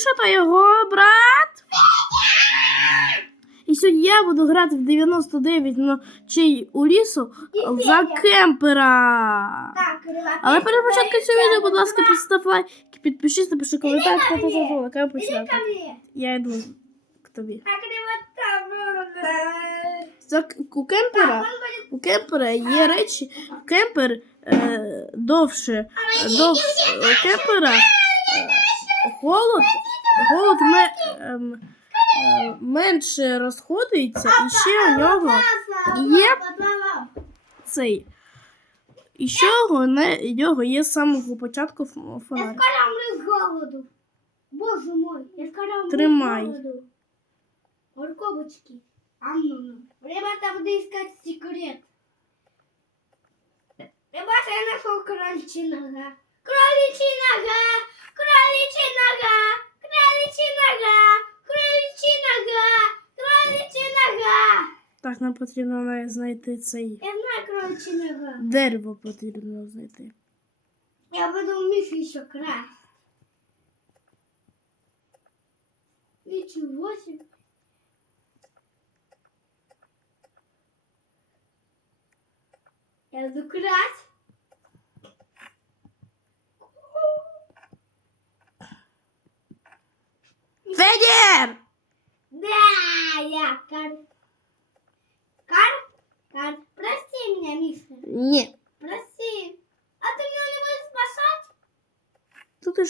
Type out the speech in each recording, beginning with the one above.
Міша та його брат. І сьогодні я буду грати в 99 ночей у лісу за кемпера. Але перед початком цього відео, будь ласка, постав лайк, підпишись, напиши коментар, хто це яка починати. Я йду к тобі. За у кемпера, у кемпера є речі. Кемпер е, довше, довше кемпера голод, голод ме, ем, е, менше розходується, і ще у нього є цей. І ще у нього є з самого початку ф- Я фонарик. скоро с голоду. Боже мой, я скоро Тримай. с голоду. Морковочки. Ам-ну-ну. Ребята, буду искать секрет. Ребята, я нашел кроличья нога. Кроличья нога! Так, нам потрібно знайти цей Я знаю кроличья нога. дерево потрібно знайти. Я буду у Миши еще красть. Ничего себе. Я буду красть.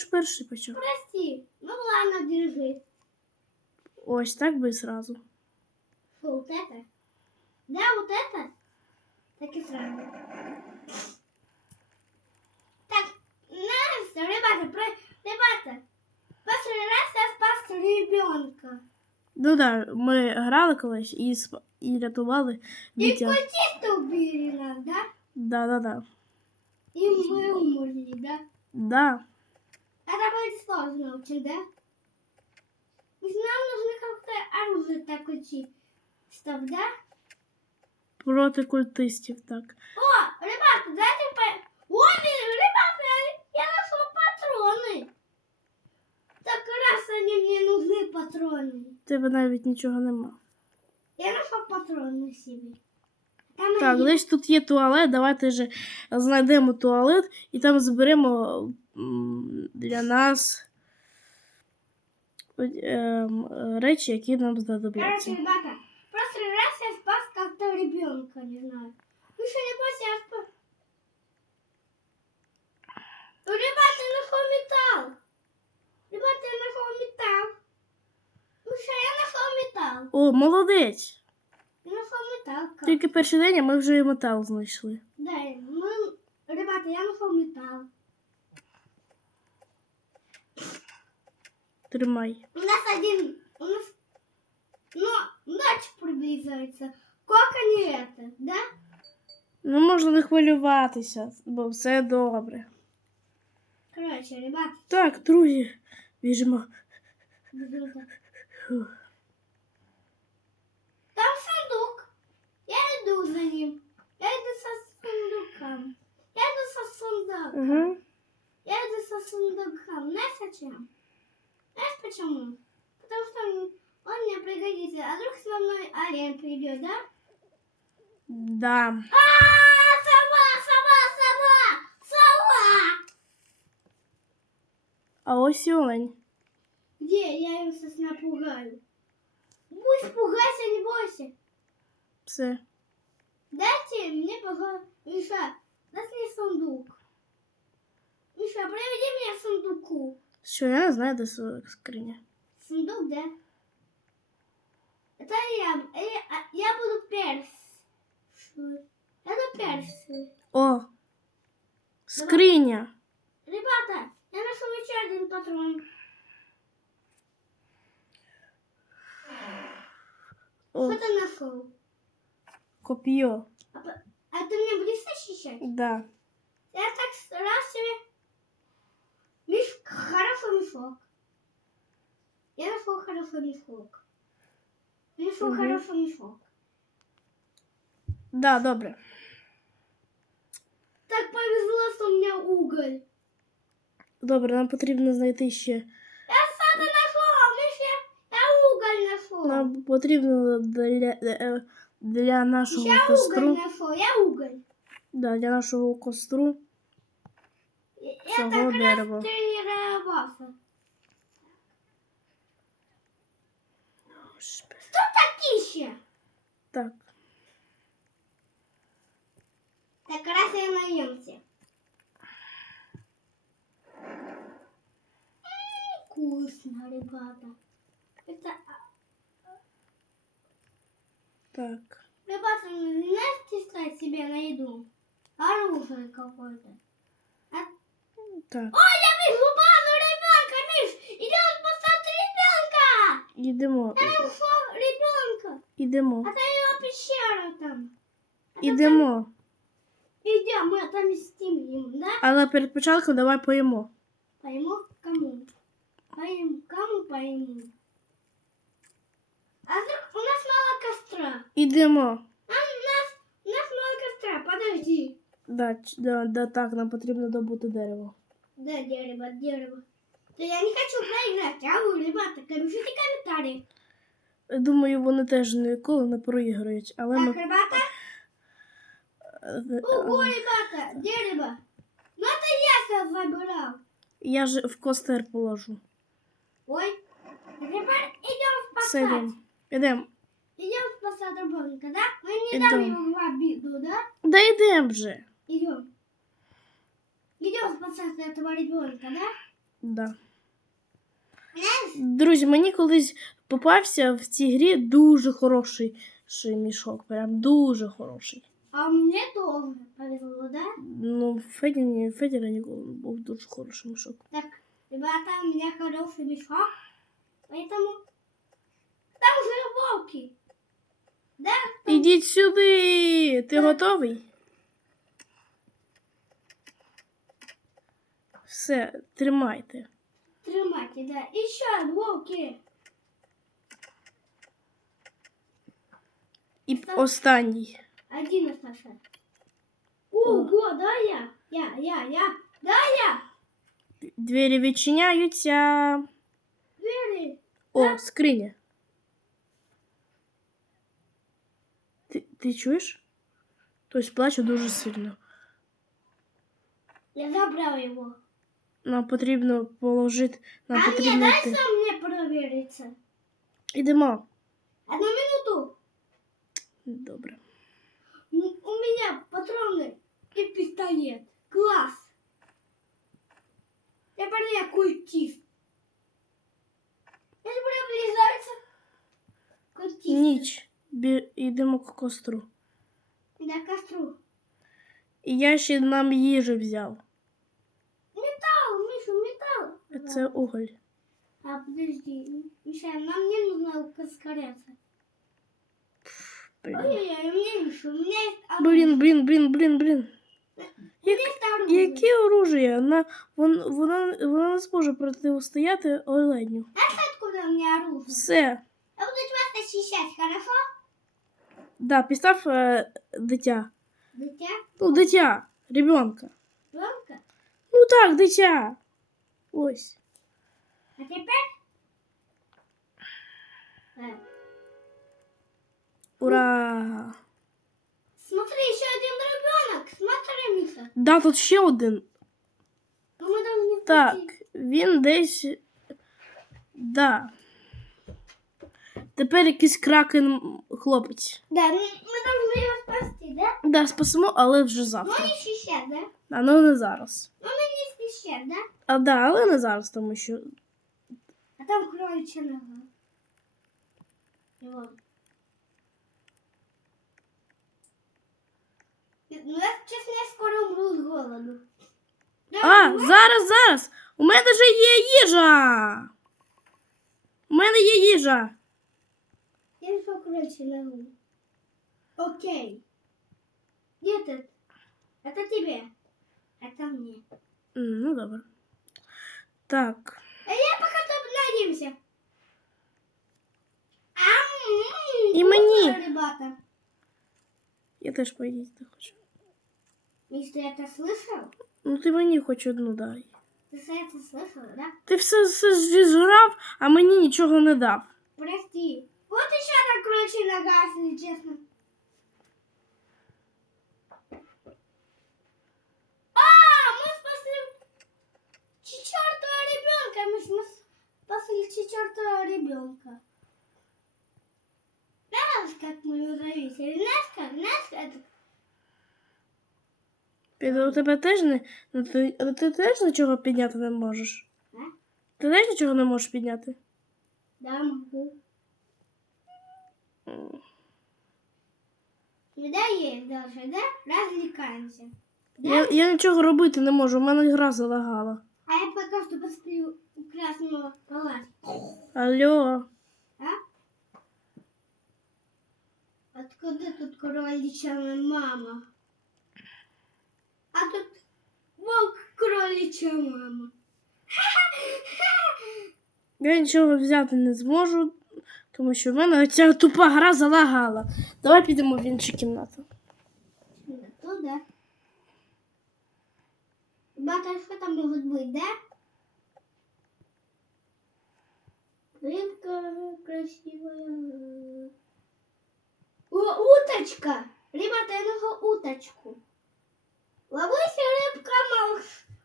Ж перший почав. Прости. Ну ладно, держи. Ось так би зразу. Что, вот это? Да, вот это? Так и сразу. Так, Настя, ребята, про... ребята, последний раз я спас ребенка. Ну да, ми грали колись і, сп- і рятували И дитя. культисты убили нас, да? Да, да, да. И мы умерли, да? Да. Это будет сложно очень, да? И нам нужно как-то оружие так учить. Стоп, да? Проти культистів, так. О, ребята, дайте по... Ой, ребята, я нашел патроны. Так раз они мне нужны патроны. В Тебе навіть нічого нема. Я нашел патроны себе. Там Так, они- десь тут є туалет. Давайте же знайдемо туалет і там зберемо м, для нас ем, речі, які нам знадобляться. ребята, в раз я спас как-то ребенка, не знаю. Ну что, не бойся, я спас. Ну, ребята, я нашел металл. Ребята, я нашел металл. Ну что, я нашел металл. О, молодець! Я нашел металл. Тільки перший день, а ми вже і метал знайшли. Да, мы... Ребята, я нашел металл. Тримай. У нас один... У нас... Ну, ночь приближается. Сколько не это, да? Ну, можна не хвилюватися, бо все добре. Короче, ребята, Так, друзі, біжимо. Там сундук. Я иду за ним. Я иду со сундуком. Я иду со сундуком. Угу. Я иду со сундуком. Знаешь зачем? Почему? Потому что он, он мне пригодится. А вдруг со мной олень придет, да? Да. А, сова, сова, сова, сова! А ось олень. Где? Я его сейчас напугаю. Пусть пугайся, не бойся. Все. Дайте мне, пожалуйста, Миша, дай мне сундук. Миша, приведи меня к сундуку. Що я знаю, де с- скриня. Сундук, да? Это я. э, Я, а, я буду. Что? Я буду перс. О! Скриня. Ребята, я нашел еще один патрон. О, Что ты нашел? коп'є. А, а ты меня будешь защищать? Да. Я так раз себе... Миш... Хороший мешок. Я нашел хороший мешок. Нашел Мгм. хороший мешок. Да, добре. Так повезло, что у меня уголь. Добре, нам потрібно знайти ще Я что-то нашел, Миша. Я уголь нашел. Нам потрібно для, для нашого Я уголь костру. нашел, я уголь. Да, для нашого костру цього так раз дерева. тренировался. Такище. Так. Так раз я наемся. Вкусно, ребята. Это, Так. ребята, не знаете, искать себе на еду? Оружие какое-то. А Так. Ой, я вижу базу ребенка, Миш! Идем спасать ребенка! Ідемо. Я нашел ребенка! Ідемо. А это его пещера там. Ідемо. Идем, мы отомстим ему, да? Але перед початком давай поїмо. Пойму кому? Пойму, кому пойму? А вдруг у нас мало костра? Ідемо. А у нас, у нас мало костра, подожди. Да, ч- да, да, так, нам потрібно добути дерево. Да, дерево, дерево. Да я не хочу проиграть, а вы, ребята, напишите комментарии. Думаю, вони теж ніколи не проіграють, але ми. Так, ребята, е, ого, ребята, дерево. Ну это я сейчас забирал. Я ж в костер положу. Ой, теперь идем Все спасать. йдемо. Ідемо. Идем спасать ребенка, да? Мы не Идем. дам ему в обиду, да? Да йдемо вже. Идем. Идем спасать этого ребенка, да? Да. Знаешь, Друзі, мені колись попався в цій грі дуже хороший ший мішок. Прям дуже хороший. а мне тоже повезло, да? Ну, Федя, ні- Федіра ніколи не був дуже хороший мішок. Так, ребята, у меня хороший мешок, поэтому там уже волки. Да? Ідіть сюди! Ти готовий? Все, тримайте. Тримайте, да. Еще волки. І п- останній. Один остался. Ого, да я? Я, я, я. Да я. Двері відчиняються. Двери. О, скриня. Ти, ти чуєш? Хтось плаче дуже сильно. Я забрал его. Нам потрібно положити. Нам а мне потрібно дай йти. сам мне провериться. Ідемо. Одну минуту. Добре. М, У меня патроны и пистолет. Класс. Теперь я культист. Я буду приближаться. Культист. Ніч. Бі... Йдемо к костру. Да, костру. І я ще нам їжу взяв. Це уголь. А, подожди. Миша, нам не нужно ускоряться. Блін, Ой-ой-ой, у меня еще, у меня есть блін, блін, блин, блін, блін. У меня есть оружие. Яке оружие? Вона, вон, вона, вона не зможе протистояти оленю. Откуда у меня оружие? Все. Я буду тебя защищать, хорошо? Да, підстав е, дитя. Дитя? Ну, дитя. Ребенка. Громко? Ну так, дитя. Ось. А теперь? Так. Ура! Смотри, еще один ребенок. Смотри, Миша. Да, тут ще один. Ну, мы должны Так, спасти. він десь. Да. Тепер якийсь кракен хлопець. Да, ну, мы должны его спасти, да? Да, спасемо, але вже Ну, завтра. не сейчас, да? А ну не зараз. Ну, мы не сейчас, да? А да, але не зараз, тому що. А там кроличья нога. Вот. Ну, я, честно, я скоро умру с голоду. Да, А, ну, зараз, зараз! У мене вже є їжа! У мене є їжа. Я нашел кроличью ногу. Окей. Нет, это, это тебе. Это мне. М, Ну, добре. Так. А я пока тут наемся. Ам, И мне. вкусно, Ребята. Я теж поїсти хочу. Миш, ты это слышал? Ну ти мені хоч одну дай. Ты это слышал, да? Ти все, все зжирав, а мені нічого не дав. Прости. Вот еще так круче нога, Спасли четвертого ребенка. Знаешь, как мы его зависели? Знаешь, как? Знаешь, как? Піду, у тебе теж не. ну, Ти, ти теж нічого підняти не можеш? А? Ти теж нічого не можеш підняти? Да, могу. М. Еда есть даже, да? Развлекаемся. Да? Я, я нічого робити не можу, у мене гра залагала. А я пока что посплю у красного палатки. Алло. А? Откуда тут кроличья мама? А тут волк кроличья мама. Я нічого взяти не зможу, тому що в мене ця тупа гра залагала. Давай підемо в іншу кімнату. Туда. Бата, там может быть, да? Рыбка красивая. О, уточка! Ребята, я нашел уточку. Ловись рыбка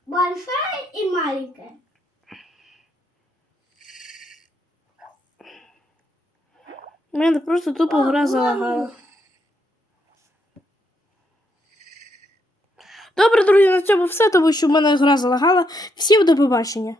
большая и маленькая. У мене просто тупо О, гра залагала. Добре, друзі, на цьому все, тому що в мене гра залагала. Всім до побачення.